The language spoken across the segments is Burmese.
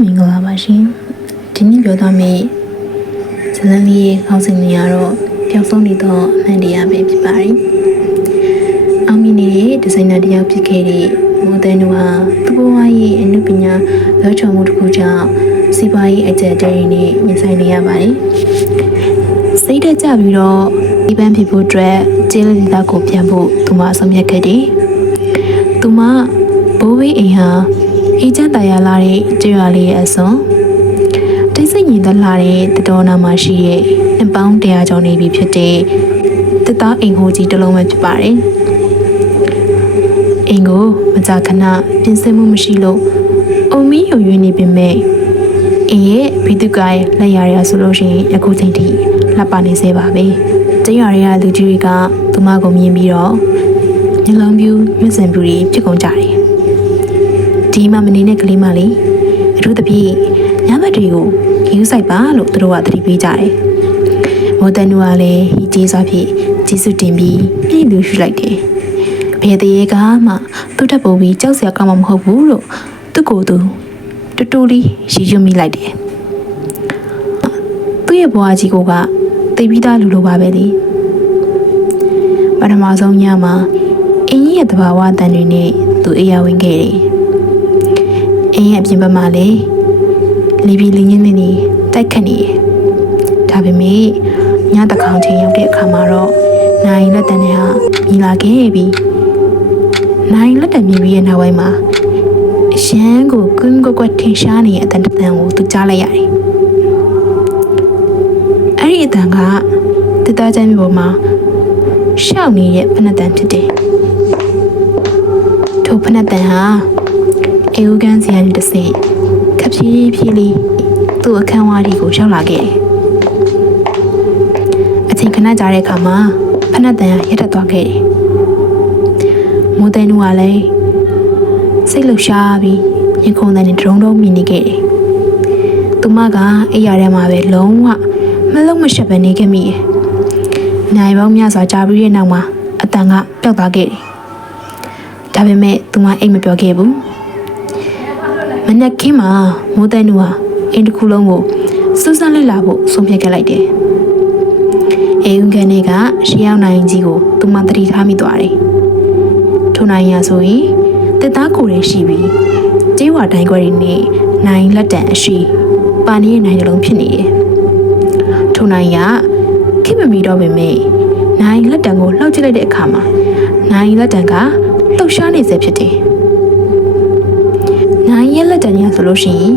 မင်္ဂလာပါရှင်ဒီနေ့ပြောသွားမယ့်ဇလန်လေးရဲ့ခေါင်းစဉ်တွေကတော့ပျောက်ဆုံးနေသောအမှန်တရားပဲဖြစ်ပါတယ်အောင်မြင်နေတဲ့ဒီဇိုင်နာတယောက်ဖြစ်ခဲ့တဲ့မိုးတန်တို့ဟာသူ့ဘဝရဲ့အနုပညာလောချော်မှုတစ်ခုကြောင့်စီးပွားရေးအကျပ်တဲတွေနဲ့ရင်ဆိုင်နေရပါတယ်စိတ်ဓာတ်ကျပြီးတော့ဒီပန်းဖြစ်ဖို့အတွက်ကျေးလက်ဒေသကိုပြန်ဖို့သူမဆုံးဖြတ်ခဲ့တယ်သူမဘိုးဝေးအိမ်ဟာအေးချမ်းတရားလာတဲ့ကျွာလေးရဲ့အစွန်တိတ်ဆိတ်ညီသက်လာတဲ့တတော်နာမှာရှိတဲ့နှစ်ပေါင်း100ကျော်နေပြီဖြစ်တဲ့တစ်သားအိမ်ဟိုကြီးတစ်လုံးပဲဖြစ်ပါတယ်အိမ်ကိုမကြာခဏပြင်ဆင်မှုမရှိလို့အုံမီးယွရွေးနေပေမဲ့အိမ်ရဲ့ဘီသူကရဲ့လက်ရရဆိုလို့ရှိရင်အခုချိန်ထိလှပနေသေးပါပဲကျွာတွေကလူကြီးတွေကသူမကိုမြင်ပြီးတော့ညလုံးပြူးမျက်စံပြူတွေဖြစ်ကုန်ကြတယ်ဒီမှာမနေတဲ့ကလေးမလေးအထူးသဖြင့်ညဘက်တွေကိုယူဆိုင်ပါလို့သူတို့ကသတိပေးကြတယ်။မိုးတန်နူကလည်းဟီကျေးစွာဖြင့်ကျေးဇူးတင်ပြီးပြည်လူရှိလိုက်တယ်။ဘယ်တရေကမှသူ့ထပ်ပုံပြီးကြောက်စရာကောင်းမှမဟုတ်ဘူးလို့သူ့ကိုယ်သူတူတူလေးရည်ရွယ်မိလိုက်တယ်။သူ့ရဲ့ဘဝကြီးကတိတ်ပြီးသားလူလိုပါပဲလေ။ပထမဆုံးညမှာအင်းကြီးရဲ့တဘာဝတန်တွေနဲ့သူအေးရဝင်ခဲ့တယ်။အင်းရဲ့အပြင်ဘက်မှာလည်းလီဘီလင်းရင်းနေတိုက်ခတ်နေတယ်။ဒါပေမဲ့ညတခေါင်ချိန်ရောက်တဲ့အခါမှာတော့နိုင်လက်တန်နဲ့ဟာမြည်လာခဲ့ပြီးနိုင်လက်တန်မြည်ပြီးရဲ့နောက်ပိုင်းမှာအရှမ်းကိုကွင်းကွက်ထင်ရှားနေတဲ့အတန်တန်ကိုသူကြားလိုက်ရတယ်။အဲ့ဒီအတန်ကတစ်သားချမ်းမျိုးပေါ်မှာရှောက်နေတဲ့ဖနက်တန်ဖြစ်တယ်။ထိုဖနက်တန်ဟာအေဦးကန်စီကနေတစ်စိတ်ခပ်ဖြည်းဖြည်းလေးသူ့အခန်းဝါးဒီကိုရောက်လာခဲ့တယ်။အချိန်ခဏကြာတဲ့အခါမှာဖနက်တန်ရက်တက်သွားခဲ့တယ်။မိုးတဲနူကလည်းစိတ်လှုပ်ရှားပြီးရင်ခုန်တဲ့ဒရုန်းမြင်နေခဲ့တယ်။သူမကအိယာထဲမှာပဲလုံးဝမလုံးမရှက်ပဲနေခဲ့မိတယ်။နိုင်ပေါင်းများစွာကြာပြီးတဲ့နောက်မှာအတန်ကပျောက်သွားခဲ့တယ်။ဒါပေမဲ့သူမအိတ်မပြောခဲ့ဘူး။မနက်ခင်းမှာမိုးတန်နူဟာအိမ်တစ်ခုလုံးကိုစူးစမ်းလိုက်လာဖို့ဆုံးဖြတ်ခဲ့လိုက်တယ်။အေယုံကန်နေကရှေးရောက်နိုင်ကြီးကိုသူမသတိထားမိသွားတယ်။ထိုနိုင်ရဆိုရင်တစ်သားကိုယ်ရရှိပြီးကျေးဝါတိုင်းခွဲတွေနဲ့နိုင်လက်တန်အရှိပါနေတဲ့နိုင်တစ်လုံးဖြစ်နေတယ်။ထိုနိုင်ရခိမမီတော့ပေမဲ့နိုင်လက်တန်ကိုလှောက်ကြည့်လိုက်တဲ့အခါမှာနိုင်လက်တန်ကလှုပ်ရှားနေစေဖြစ်တယ်။နိုင်ရဲ့လက်တန်ရဆိုလို့ရှိရင်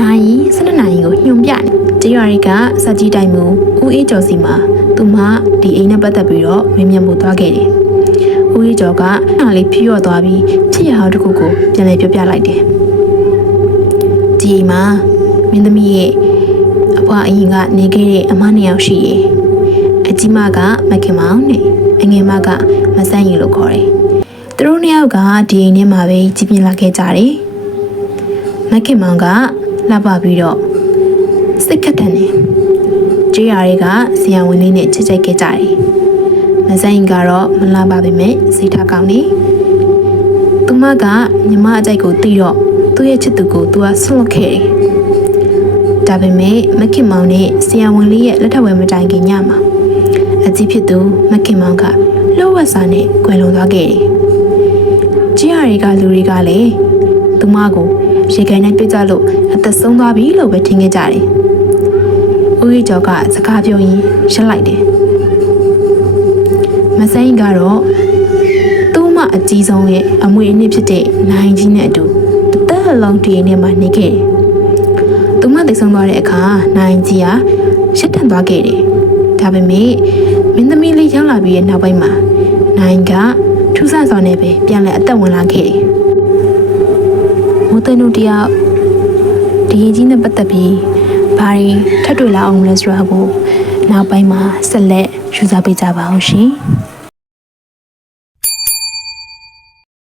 နိုင်12နိုင်ကိုညွန်ပြနေကျေးရွာတွေကစက်ကြီးတိုင်းမူဦးအေးကျော်စီမှာသူမဒီအိမ်နဲ့ပတ်သက်ပြီးတော့မင်းမြတ်မှုသွားခဲ့တယ်။ဦးအေးကျော်ကအားလေးဖြော့သွားပြီးဖြစ်ရအောင်တစ်ခုကိုပြန်လည်ပြောပြလိုက်တယ်။ဒီအိမ်မှာမင်းသမီးရဲ့အဖွားအရင်ကနေခဲ့တဲ့အမနှစ်ယောက်ရှိရဲ့။အကြီးမကမခင်မောင်နဲ့အငယ်မကမဆန်းရင်လို့ခေါ်တယ်။သူတို့နှစ်ယောက်ကဒီအိမ်ထဲမှာပဲကြီးပြင်းလာခဲ့ကြတယ်။မခင်မောင်ကလှပပြီးတော့စိတ်ခက်တယ်နေကြေးရတွေကဆရာဝန်လေးနဲ့ချစ်ကြိုက်ခဲ့ကြတယ်မဆိုင်ကတော့မလှပပေမဲ့စိတ်ထားကောင်းနေသူမကညီမအကြိုက်ကိုသိတော့သူ့ရဲ့ချစ်သူကိုသူကဆွန့်ခဲ့တယ်ဒါပေမဲ့မခင်မောင်နဲ့ဆရာဝန်လေးရဲ့လက်ထပ်ဝဲမတိုင်ခင်ညမှာအကြီးဖြစ်သူမခင်မောင်ကလောဝက်စာနဲ့ကွယ်လွန်သွားခဲ့တယ်ကြေးရတွေကလူတွေကလည်းသူမကိုရေကန်နဲ့တွေ့ကြလို့အသက်ဆုံးသွားပြီလို့ပဲထင်ခဲ့ကြတယ်။ဦးရီကျော်ကစကားပြောရင်းရက်လိုက်တယ်။မဆိုင်ကတော့သူ့မအကြီးဆုံးရဲ့အမွေအနှစ်ဖြစ်တဲ့နိုင်ကြီးနဲ့အတူတစ်သက်လုံးတည်နေမှနေခဲ့တယ်။သူမသိဆုံးသွားတဲ့အခါနိုင်ကြီးကရှက်ထန်သွားခဲ့တယ်။ဒါပေမဲ့မင်းသမီးလေးရောက်လာပြီးတဲ့နောက်ပိုင်းမှာနိုင်ကထူးဆန်းစွာနဲ့ပဲပြန်လည်အသက်ဝင်လာခဲ့တယ်။မိုးတန်နူတယောက်ဒီရင်ကြီးနဲ့ပတ်သက်ပြီးဘာတွေထပ်တွေ့လာအောင်လဲဆိုတာကိုနောက်ပိုင်းမှာဆက်လက်ယူစားပေးကြပါအောင်ရှင်။